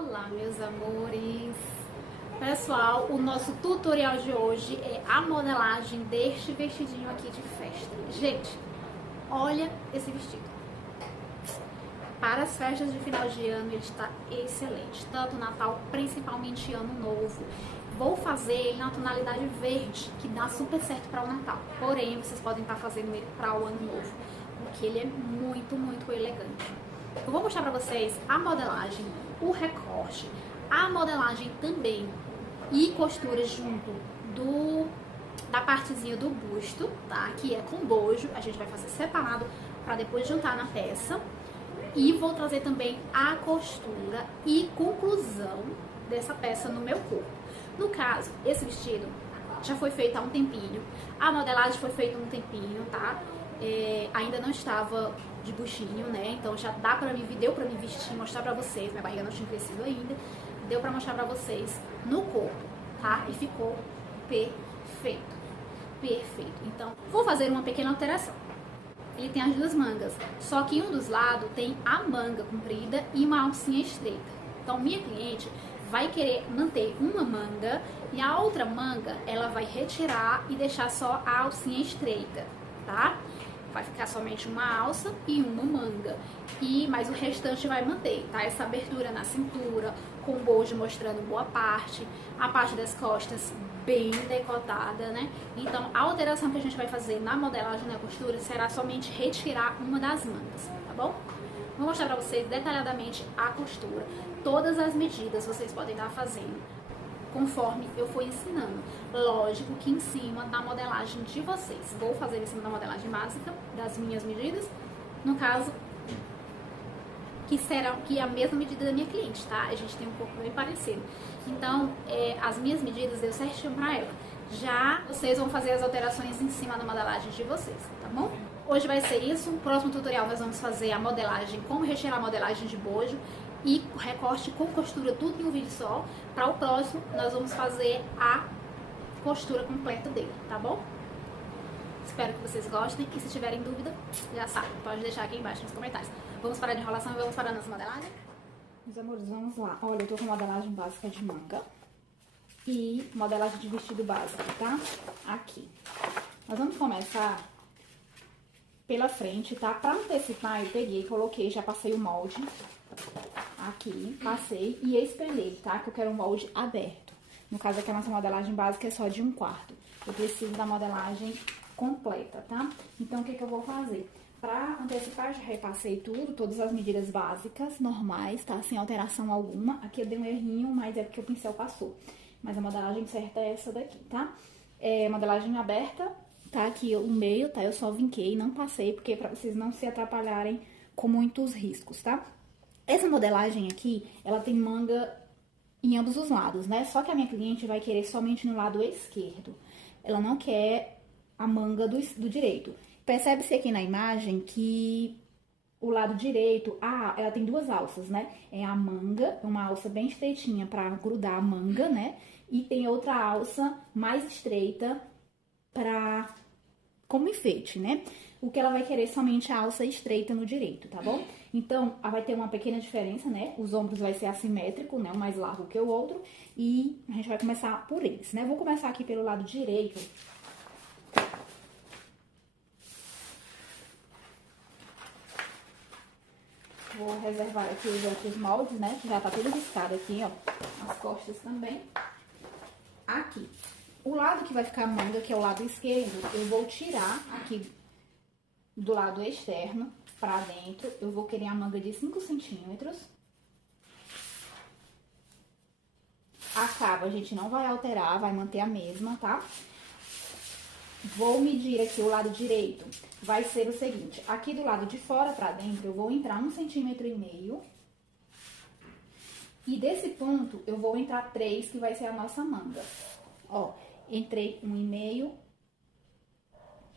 Olá, meus amores! Pessoal, o nosso tutorial de hoje é a modelagem deste vestidinho aqui de festa. Gente, olha esse vestido. Para as festas de final de ano, ele está excelente. Tanto Natal, principalmente Ano Novo. Vou fazer ele na tonalidade verde, que dá super certo para o Natal. Porém, vocês podem estar fazendo ele para o Ano Novo, porque ele é muito, muito elegante. Eu vou mostrar pra vocês a modelagem, o recorte, a modelagem também e costura junto da partezinha do busto, tá? Que é com bojo, a gente vai fazer separado pra depois juntar na peça. E vou trazer também a costura e conclusão dessa peça no meu corpo. No caso, esse vestido já foi feito há um tempinho, a modelagem foi feita há um tempinho, tá? Ainda não estava de buchinho, né? Então já deu pra me vestir, mostrar pra vocês. Minha barriga não tinha crescido ainda. Deu pra mostrar pra vocês no corpo, tá? E ficou perfeito. Perfeito. Então, vou fazer uma pequena alteração. Ele tem as duas mangas, só que em um dos lados tem a manga comprida e uma alcinha estreita. Então, minha cliente vai querer manter uma manga e a outra manga ela vai retirar e deixar só a alcinha estreita, tá? Vai ficar somente uma alça e uma manga. Mas o restante vai manter, tá? Essa abertura na cintura, com o bojo mostrando boa parte, a parte das costas bem decotada, né? Então, a alteração que a gente vai fazer na modelagem e na costura será somente retirar uma das mangas, tá bom? Vou mostrar pra vocês detalhadamente a costura. Todas as medidas vocês podem estar fazendo conforme eu for ensinando. Lógico que em cima da modelagem de vocês. Vou fazer em cima da modelagem básica, das minhas medidas. No caso, que é a mesma medida da minha cliente, tá? A gente tem um corpo bem parecido. Então, as minhas medidas deu certinho pra ela. Já vocês vão fazer as alterações em cima da modelagem de vocês, tá bom? Hoje vai ser isso. No próximo tutorial nós vamos fazer a modelagem, como retirar a modelagem de bojo e recorte com costura, tudo em um vídeo só. Para o próximo, nós vamos fazer a costura completa dele, tá bom? Espero que vocês gostem e se tiverem dúvida, já sabe, pode deixar aqui embaixo nos comentários. Vamos parar de enrolação e vamos parar nas modelagens? Meus amores, vamos lá. Olha, eu tô com modelagem básica de manga e modelagem de vestido básico, tá? Aqui. Nós vamos começar pela frente, tá? Pra antecipar, eu peguei, coloquei, já passei o molde aqui, passei e espelhei, tá? Que eu quero um molde aberto. No caso aqui, a nossa modelagem básica é só de 1/4. Eu preciso da modelagem completa, tá? Então, o que que eu vou fazer? Pra antecipar, já repassei tudo, todas as medidas básicas, normais, tá? Sem alteração alguma. Aqui eu dei um errinho, mas é porque o pincel passou. Mas a modelagem certa é essa daqui, tá? Modelagem aberta, tá? Aqui o meio, tá? Eu só vinquei, não passei, porque pra vocês não se atrapalharem com muitos riscos, tá? Essa modelagem aqui, ela tem manga em ambos os lados, né? Só que a minha cliente vai querer somente no lado esquerdo. Ela não quer a manga do direito. Percebe-se aqui na imagem que o lado direito, ela tem duas alças, né? É a manga, uma alça bem estreitinha pra grudar a manga, né? E tem outra alça mais estreita como enfeite, né? O que ela vai querer somente a alça estreita no direito, tá bom? Então, vai ter uma pequena diferença, né? Os ombros vai ser assimétrico, né? Um mais largo que o outro. E a gente vai começar por eles, né? Vou começar aqui pelo lado direito. Vou reservar aqui os outros moldes, né? Já tá tudo riscado aqui, ó. As costas também. Aqui. O lado que vai ficar a manga, que é o lado esquerdo, eu vou tirar aqui do lado externo pra dentro. Eu vou querer a manga de 5 centímetros. A cava a gente não vai alterar, vai manter a mesma, tá? Vou medir aqui o lado direito. Vai ser o seguinte, aqui do lado de fora pra dentro, eu vou entrar 1,5 centímetros. E desse ponto, eu vou entrar 3, que vai ser a nossa manga. Ó, entrei 1,5,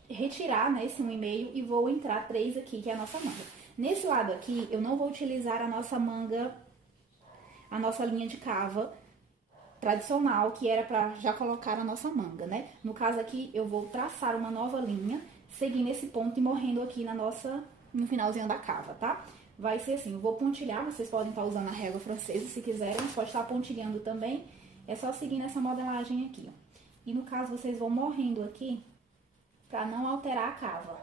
retirar, né, esse 1,5 e vou entrar 3 aqui, que é a nossa manga. Nesse lado aqui, eu não vou utilizar a nossa manga, a nossa linha de cava tradicional, que era pra já colocar a nossa manga, né? No caso aqui, eu vou traçar uma nova linha, seguindo esse ponto e morrendo aqui no finalzinho da cava, tá? vai ser assim. Eu vou pontilhar, vocês podem estar usando a régua francesa se quiserem, pode estar pontilhando também. É só seguir nessa modelagem aqui, ó. E no caso, vocês vão morrendo aqui pra não alterar a cava.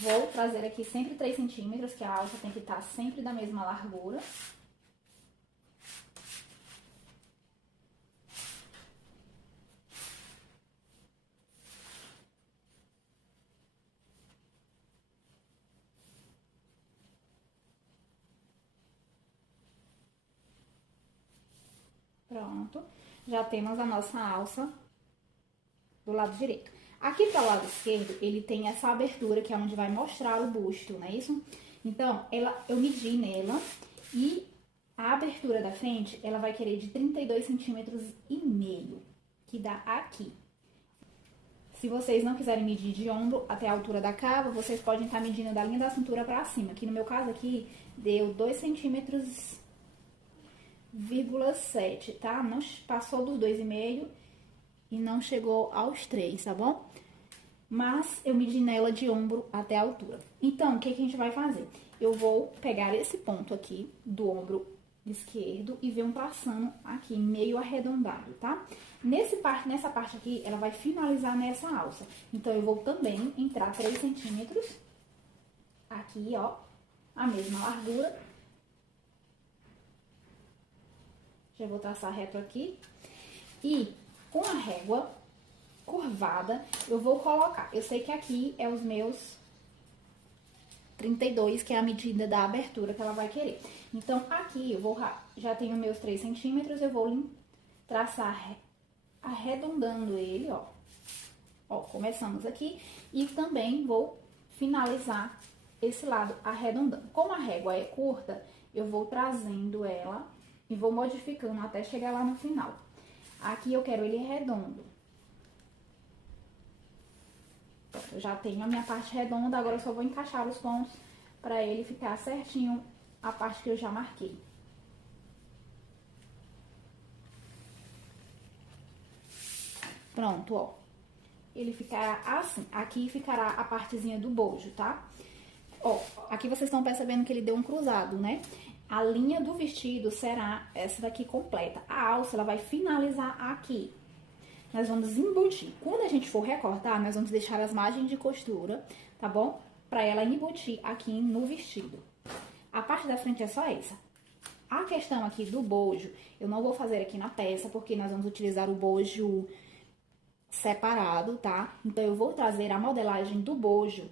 Vou trazer aqui sempre 3 centímetros, que a alça tem que estar sempre da mesma largura. Pronto, já temos a nossa alça do lado direito. Aqui para o lado esquerdo, ele tem essa abertura que é onde vai mostrar o busto, não é isso? Então, eu medi nela e a abertura da frente, ela vai querer de 32 centímetros e meio, que dá aqui. Se vocês não quiserem medir de ombro até a altura da cava, vocês podem estar medindo da linha da cintura para cima. Que no meu caso aqui, deu 2 centímetros 0,7, tá? Não passou dos 2,5 e não chegou aos 3, tá bom? Mas eu medi nela de ombro até a altura. Então, o que que a gente vai fazer? Eu vou pegar esse ponto aqui do ombro esquerdo e ver um traçando aqui meio arredondado, tá? Nessa parte aqui, ela vai finalizar nessa alça. Então, eu vou também entrar 3 centímetros aqui, ó, a mesma largura. Já vou traçar reto aqui. E com a régua curvada, eu vou colocar. Eu sei que aqui é os meus 32, que é a medida da abertura que ela vai querer. Então, aqui eu vou, já tenho meus 3 centímetros, eu vou traçar arredondando ele, ó. Ó, começamos aqui. E também vou finalizar esse lado arredondando. Como a régua é curta, eu vou trazendo ela e vou modificando até chegar lá no final. Aqui eu quero ele redondo. Eu já tenho a minha parte redonda, agora eu só vou encaixar os pontos para ele ficar certinho a parte que eu já marquei. Pronto, ó. Ele ficará assim. Aqui ficará a partezinha do bojo, tá? Ó, aqui vocês estão percebendo que ele deu um cruzado, né? A linha do vestido será essa daqui completa. A alça, ela vai finalizar aqui. Nós vamos embutir. Quando a gente for recortar, nós vamos deixar as margens de costura, tá bom? Pra ela embutir aqui no vestido. A parte da frente é só essa. A questão aqui do bojo, eu não vou fazer aqui na peça, porque nós vamos utilizar o bojo separado, tá? Então, eu vou trazer a modelagem do bojo,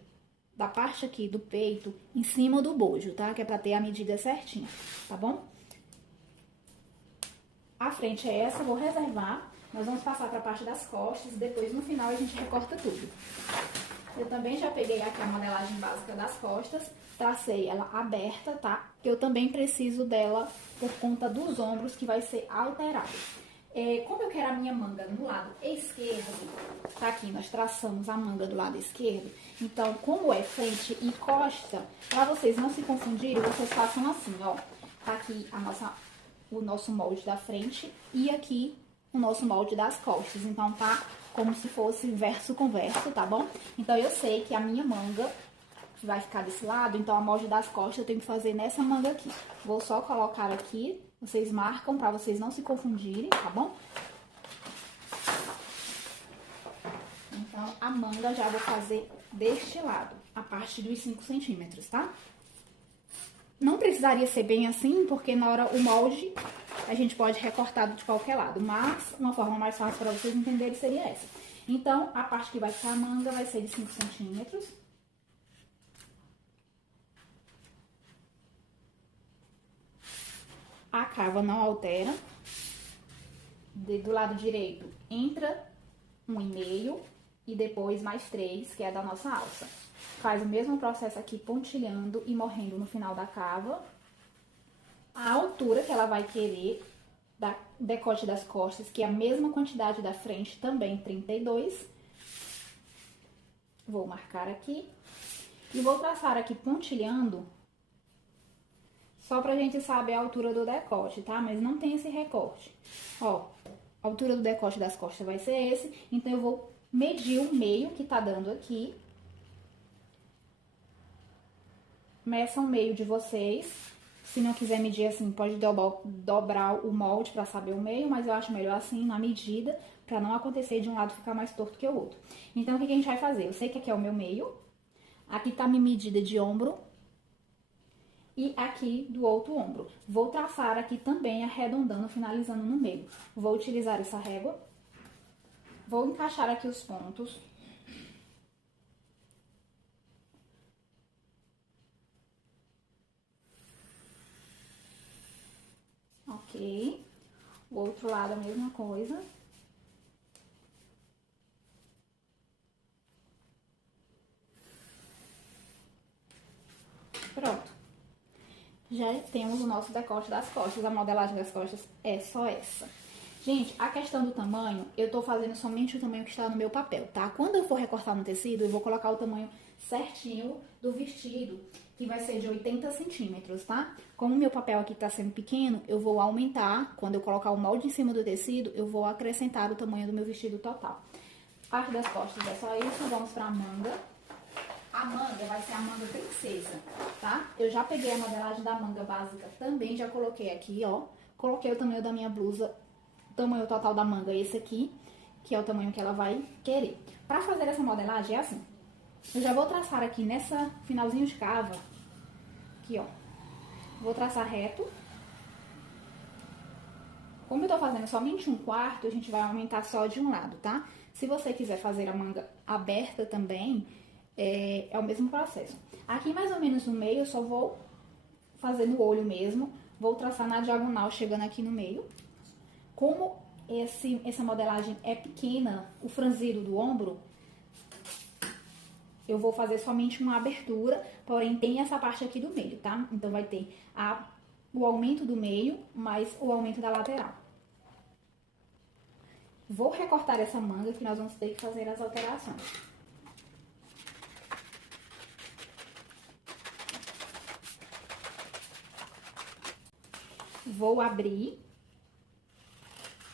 da parte aqui do peito, em cima do bojo, tá? Que é pra ter a medida certinha, tá bom? A frente é essa, vou reservar. Nós vamos passar pra parte das costas, depois no final a gente recorta tudo. Eu também já peguei aqui a modelagem básica das costas, tracei ela aberta, tá? Eu também preciso dela por conta dos ombros, que vai ser alterado. Como eu quero a minha manga no lado esquerdo, tá aqui, nós traçamos a manga do lado esquerdo. Então, como é frente e costa, pra vocês não se confundirem, vocês façam assim, ó. Tá aqui o nosso molde da frente e aqui o nosso molde das costas. Então, tá como se fosse verso com verso, tá bom? Então, eu sei que a minha manga vai ficar desse lado, então a molde das costas eu tenho que fazer nessa manga aqui. Vou só colocar aqui, vocês marcam pra vocês não se confundirem, tá bom? Então, a manga já vou fazer deste lado, a parte dos 5 centímetros, tá? Não precisaria ser bem assim, porque na hora o molde a gente pode recortar de qualquer lado, mas uma forma mais fácil para vocês entenderem seria essa. Então, a parte que vai ficar a manga vai ser de 5 centímetros. A cava não altera. Do lado direito entra 1,5 e depois mais 3, que é da nossa alça. Faz o mesmo processo aqui, pontilhando e morrendo no final da cava. A altura que ela vai querer da decote das costas, que é a mesma quantidade da frente, também 32. Vou marcar aqui. E vou traçar aqui pontilhando, só pra gente saber a altura do decote, tá? Mas não tem esse recorte. Ó, a altura do decote das costas vai ser esse, então eu vou medir o meio que tá dando aqui meçam o meio de vocês. Se não quiser medir assim, pode dobrar o molde pra saber o meio, mas eu acho melhor assim, na medida, pra não acontecer de um lado ficar mais torto que o outro. Então, o que a gente vai fazer? Eu sei que aqui é o meu meio, aqui tá a minha medida de ombro e aqui do outro ombro. Vou traçar aqui também, arredondando, finalizando no meio. Vou utilizar essa régua, vou encaixar aqui os pontos. Ok. O outro lado a mesma coisa. Pronto. Já temos o nosso decote das costas. A modelagem das costas é só essa. Gente, a questão do tamanho, eu tô fazendo somente o tamanho que está no meu papel, tá? Quando eu for recortar no tecido, eu vou colocar o tamanho certinho do vestido, que vai ser de 80 centímetros, tá? Como o meu papel aqui tá sendo pequeno, eu vou aumentar, quando eu colocar o molde em cima do tecido, eu vou acrescentar o tamanho do meu vestido total. Parte das costas é só isso, vamos pra manga. A manga vai ser a manga princesa, tá? Eu já peguei a modelagem da manga básica também, já coloquei aqui, ó. Coloquei o tamanho da minha blusa, o tamanho total da manga esse aqui, que é o tamanho que ela vai querer. Pra fazer essa modelagem é assim. Eu já vou traçar aqui nessa finalzinho de cava, aqui, ó. Vou traçar reto. Como eu tô fazendo somente 1/4, a gente vai aumentar só de um lado, tá? Se você quiser fazer a manga aberta também, é o mesmo processo. Aqui mais ou menos no meio, eu só vou fazer no olho mesmo. Vou traçar na diagonal, chegando aqui no meio. Como essa modelagem é pequena, o franzido do ombro, eu vou fazer somente uma abertura, porém tem essa parte aqui do meio, tá? Então vai ter o aumento do meio, mais o aumento da lateral. Vou recortar essa manga, que nós vamos ter que fazer as alterações. Vou abrir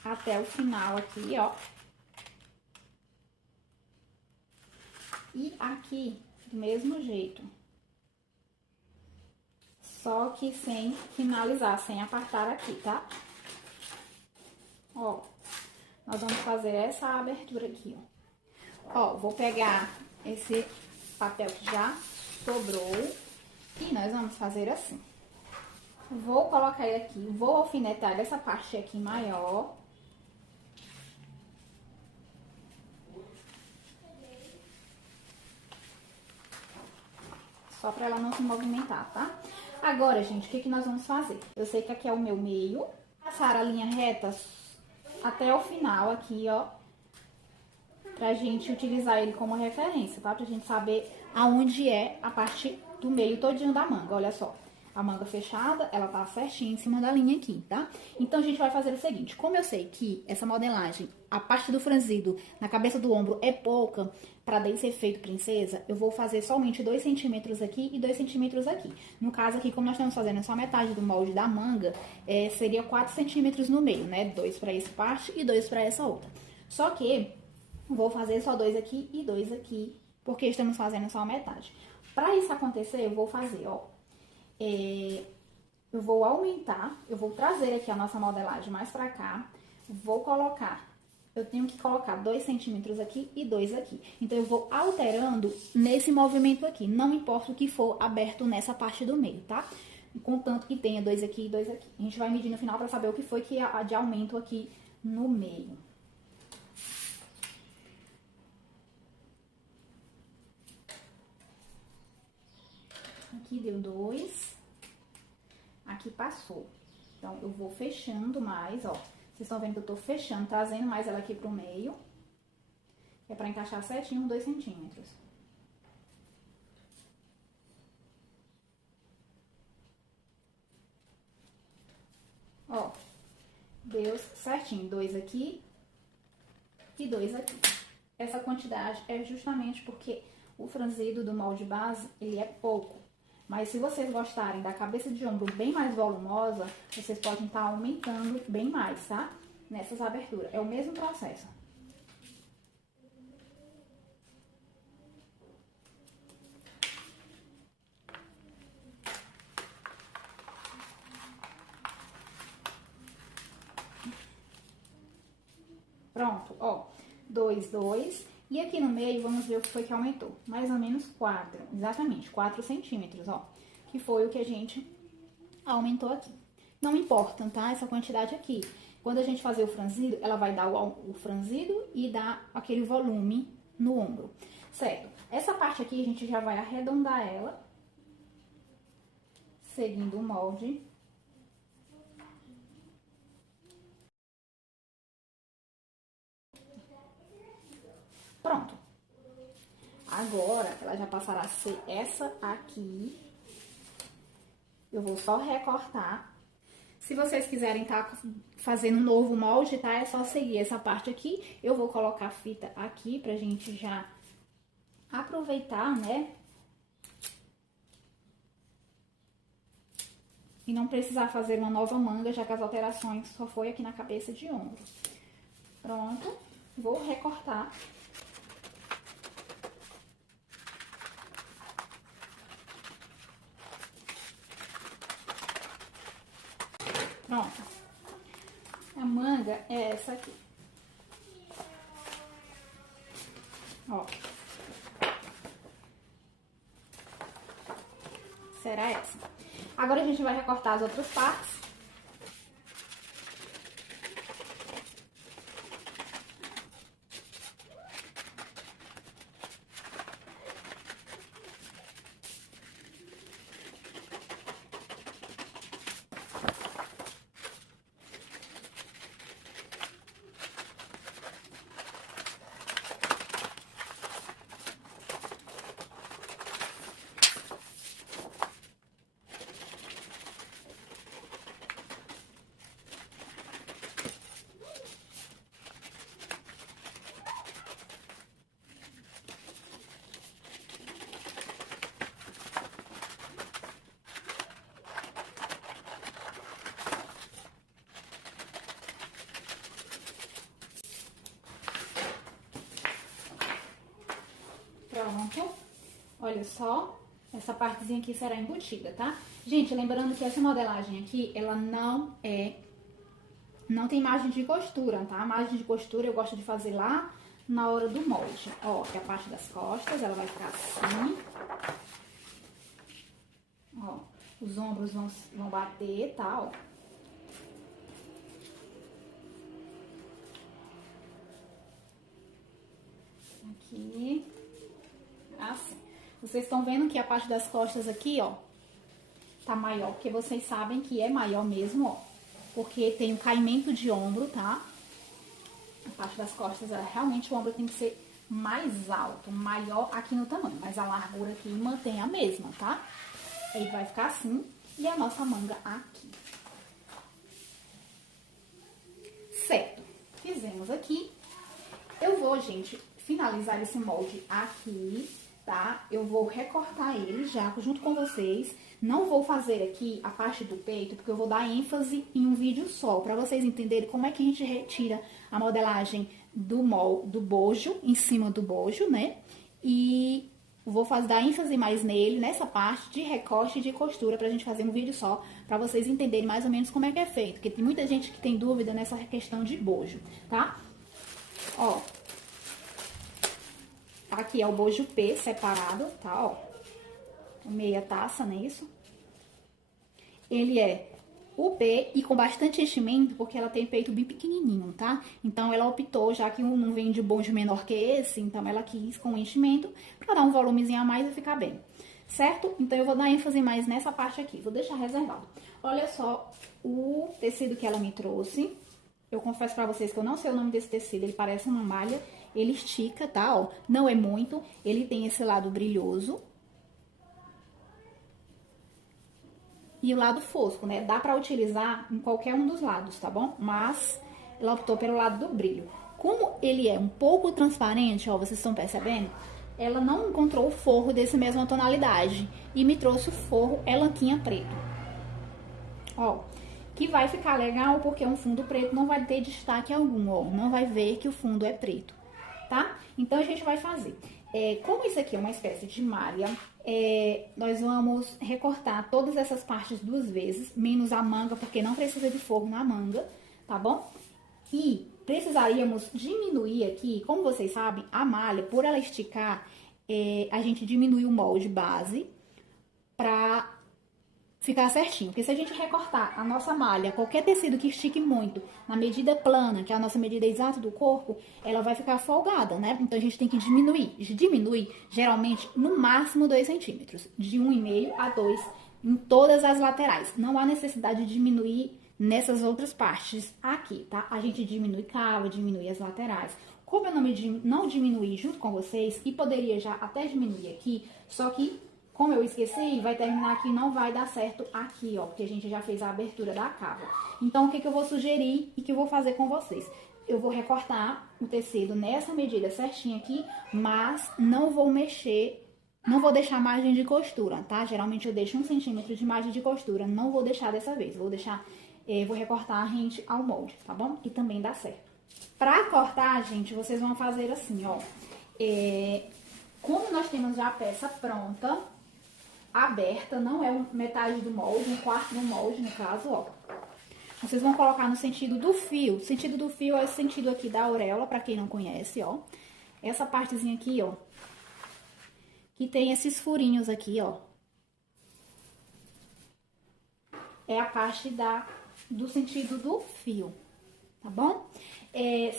até o final aqui, ó. E aqui, do mesmo jeito. Só que sem finalizar, sem apartar aqui, tá? Ó, nós vamos fazer essa abertura aqui, ó. Ó, vou pegar esse papel que já sobrou e nós vamos fazer assim. Vou colocar ele aqui, vou alfinetar essa parte aqui maior. Só pra ela não se movimentar, tá? Agora, gente, o que nós vamos fazer? Eu sei que aqui é o meu meio. Passar a linha reta até o final aqui, ó. Pra gente utilizar ele como referência, tá? Pra gente saber aonde é a parte do meio todinho da manga, olha só. A manga fechada, ela tá certinha em cima da linha aqui, tá? Então, a gente vai fazer o seguinte. Como eu sei que essa modelagem, a parte do franzido na cabeça do ombro é pouca pra dar esse efeito princesa, eu vou fazer somente 2 centímetros aqui e 2 centímetros aqui. No caso aqui, como nós estamos fazendo só metade do molde da manga, seria 4 centímetros no meio, né? 2 pra essa parte e 2 pra essa outra. Só que vou fazer só 2 aqui e 2 aqui, porque estamos fazendo só a metade. Pra isso acontecer, eu vou fazer, ó. Eu vou aumentar, eu vou trazer aqui a nossa modelagem mais pra cá, vou colocar, eu tenho que colocar 2 centímetros aqui e 2 aqui. Então, eu vou alterando nesse movimento aqui, não importa o que for aberto nessa parte do meio, tá? Contanto que tenha 2 aqui e 2 aqui. A gente vai medir no final pra saber o que foi que há de aumento aqui no meio. Aqui deu 2. Aqui passou. Então, eu vou fechando mais, ó. Vocês estão vendo que eu tô fechando, trazendo mais ela aqui pro meio. É pra encaixar certinho 2 centímetros. Ó, deu certinho. 2 aqui e 2 aqui. Essa quantidade é justamente porque o franzido do molde base, ele é pouco. Mas se vocês gostarem da cabeça de ombro bem mais volumosa, vocês podem estar aumentando bem mais, tá? Nessas aberturas. É o mesmo processo. Pronto, ó, 2, 2. E aqui no meio, vamos ver o que foi que aumentou. Mais ou menos 4, exatamente, 4 centímetros, ó. Que foi o que a gente aumentou aqui. Não importa, tá? Essa quantidade aqui. Quando a gente fazer o franzido, ela vai dar o franzido e dar aquele volume no ombro, certo? Essa parte aqui a gente já vai arredondar ela, seguindo o molde. Pronto. Agora, ela já passará a ser essa aqui. Eu vou só recortar. Se vocês quiserem estar fazendo um novo molde, tá? É só seguir essa parte aqui. Eu vou colocar a fita aqui pra gente já aproveitar, né? E não precisar fazer uma nova manga, já que as alterações só foi aqui na cabeça de ombro. Pronto. Vou recortar. Pronto. A manga é essa aqui. Ó. Será essa. Agora a gente vai recortar as outras partes. Pronto. Olha só, essa partezinha aqui será embutida, tá? Gente, lembrando que essa modelagem aqui, ela não tem margem de costura, tá? A margem de costura eu gosto de fazer lá na hora do molde. Ó, que é a parte das costas, ela vai ficar assim. Ó, os ombros vão bater, tá? Ó. Aqui. Assim. Vocês estão vendo que a parte das costas aqui, ó, tá maior, porque vocês sabem que é maior mesmo, ó. Porque tem o caimento de ombro, tá? A parte das costas, realmente o ombro tem que ser mais alto, maior aqui no tamanho. Mas a largura aqui mantém a mesma, tá? Ele vai ficar assim. E a nossa manga aqui. Certo. Fizemos aqui. Eu vou, gente, finalizar esse molde aqui, tá? Eu vou recortar ele já junto com vocês. Não vou fazer aqui a parte do peito, porque eu vou dar ênfase em um vídeo só, pra vocês entenderem como é que a gente retira a modelagem do bojo, em cima do bojo, né? E vou dar ênfase mais nele, nessa parte de recorte e de costura, pra gente fazer um vídeo só, pra vocês entenderem mais ou menos como é que é feito. Porque tem muita gente que tem dúvida nessa questão de bojo, tá? Ó. Aqui é o bojo P separado, tá? Ó. Meia taça, não é isso? Ele é o P e com bastante enchimento, porque ela tem peito bem pequenininho, tá? Então, ela optou, já que não vem de bojo menor que esse, então ela quis com enchimento pra dar um volumezinho a mais e ficar bem, certo? Então, eu vou dar ênfase mais nessa parte aqui, vou deixar reservado. Olha só o tecido que ela me trouxe. Eu confesso pra vocês que eu não sei o nome desse tecido, ele parece uma malha, ele estica, tá? Ó, não é muito, ele tem esse lado brilhoso. E o lado fosco, né? Dá pra utilizar em qualquer um dos lados, tá bom? Mas ela optou pelo lado do brilho. Como ele é um pouco transparente, ó, vocês estão percebendo? Ela não encontrou o forro dessa mesma tonalidade e me trouxe o forro elanquinha preto. Ó, que vai ficar legal porque um fundo preto não vai ter destaque algum, ó. Não vai ver que o fundo é preto, tá? Então, a gente vai fazer. Como isso aqui é uma espécie de malha, nós vamos recortar todas essas partes 2 vezes, menos a manga, porque não precisa de forro na manga, tá bom? E precisaríamos diminuir aqui, como vocês sabem, a malha, por ela esticar, a gente diminui o molde base pra ficar certinho. Porque se a gente recortar a nossa malha, qualquer tecido que estique muito, na medida plana, que é a nossa medida exata do corpo, ela vai ficar folgada, né? Então a gente tem que diminuir. Diminui, geralmente, no máximo 2 centímetros. De 1,5 a 2 em todas as laterais. Não há necessidade de diminuir nessas outras partes aqui, tá? A gente diminui cava, diminui as laterais. Como eu não diminuí junto com vocês, e poderia já até diminuir aqui, só que, como eu esqueci, vai terminar aqui e não vai dar certo aqui, ó, porque a gente já fez a abertura da cava. Então, o que eu vou sugerir e que eu vou fazer com vocês? Eu vou recortar o tecido nessa medida certinha aqui, mas não vou mexer, não vou deixar margem de costura, tá? Geralmente eu deixo 1 centímetro de margem de costura, não vou deixar dessa vez, vou deixar, vou recortar rente ao molde, tá bom? E também dá certo. Pra cortar, gente, vocês vão fazer assim, ó, como nós temos já a peça pronta, aberta, não é metade do molde, 1/4 do molde, no caso, ó. Vocês vão colocar no sentido do fio. O sentido do fio é esse sentido aqui da auréola, pra quem não conhece, ó. Essa partezinha aqui, ó, que tem esses furinhos aqui, ó. É a parte do sentido do fio, tá bom?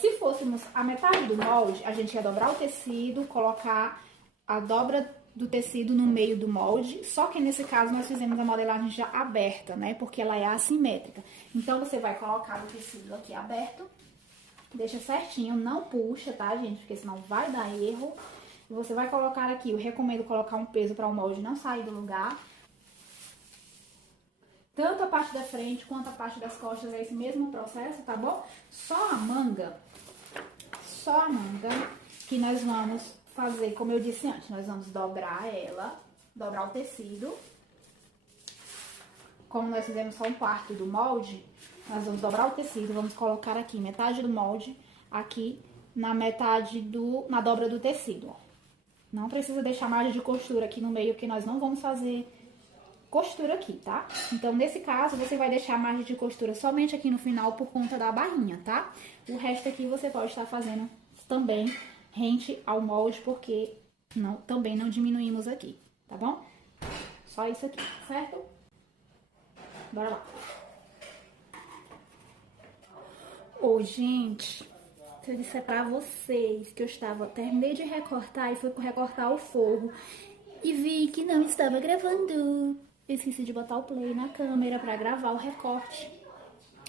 Se fôssemos a metade do molde, a gente ia dobrar o tecido, colocar a dobra do tecido no meio do molde, só que nesse caso nós fizemos a modelagem já aberta, né? Porque ela é assimétrica. Então, você vai colocar o tecido aqui aberto, deixa certinho, não puxa, tá, gente? Porque senão vai dar erro. E você vai colocar aqui, eu recomendo colocar um peso para o molde não sair do lugar. Tanto a parte da frente quanto a parte das costas é esse mesmo processo, tá bom? Só a manga que nós vamos fazer, como eu disse antes, nós vamos dobrar ela, dobrar o tecido. Como nós fizemos só 1/4 do molde, nós vamos dobrar o tecido, vamos colocar aqui metade do molde, aqui na na dobra do tecido, ó. Não precisa deixar margem de costura aqui no meio, porque nós não vamos fazer costura aqui, tá? Então, nesse caso, você vai deixar a margem de costura somente aqui no final por conta da barrinha, tá? O resto aqui você pode estar fazendo também rente ao molde, porque também não diminuímos aqui, tá bom? Só isso aqui, certo? Bora lá. Ô, gente, se eu disser pra vocês que terminei de recortar e fui recortar o forro e vi que não estava gravando. Eu esqueci de botar o play na câmera pra gravar o recorte.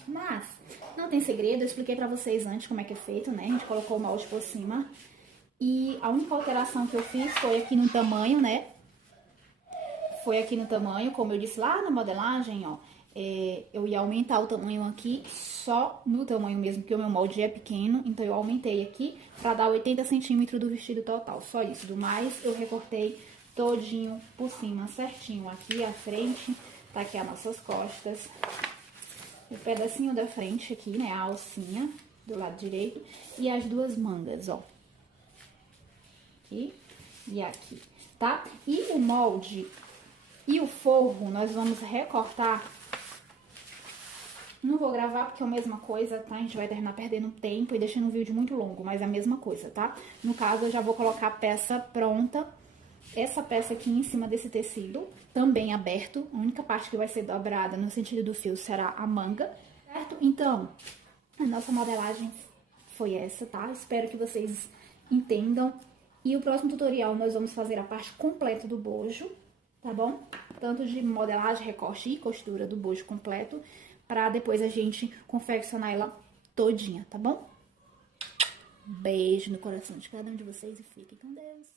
Mas, não tem segredo, eu expliquei pra vocês antes como é que é feito, né? A gente colocou o molde por cima. E a única alteração que eu fiz foi aqui no tamanho, né? Foi aqui no tamanho, como eu disse lá na modelagem, ó. Eu ia aumentar o tamanho aqui, só no tamanho mesmo, porque o meu molde é pequeno. Então, eu aumentei aqui pra dar 80 centímetros do vestido total. Só isso. Do mais, eu recortei todinho por cima, certinho. Aqui a frente, tá aqui as nossas costas. O pedacinho da frente aqui, né, a alcinha do lado direito. E as duas mangas, ó. Aqui e aqui, tá? E o molde e o forro, nós vamos recortar. Não vou gravar porque é a mesma coisa, tá? A gente vai terminar perdendo tempo e deixando um vídeo muito longo, mas é a mesma coisa, tá? No caso, eu já vou colocar a peça pronta. Essa peça aqui em cima desse tecido, também aberto. A única parte que vai ser dobrada no sentido do fio será a manga, certo? Então, a nossa modelagem foi essa, tá? Espero que vocês entendam. E o próximo tutorial nós vamos fazer a parte completa do bojo, tá bom? Tanto de modelagem, recorte e costura do bojo completo, pra depois a gente confeccionar ela todinha, tá bom? Beijo no coração de cada um de vocês e fiquem com Deus.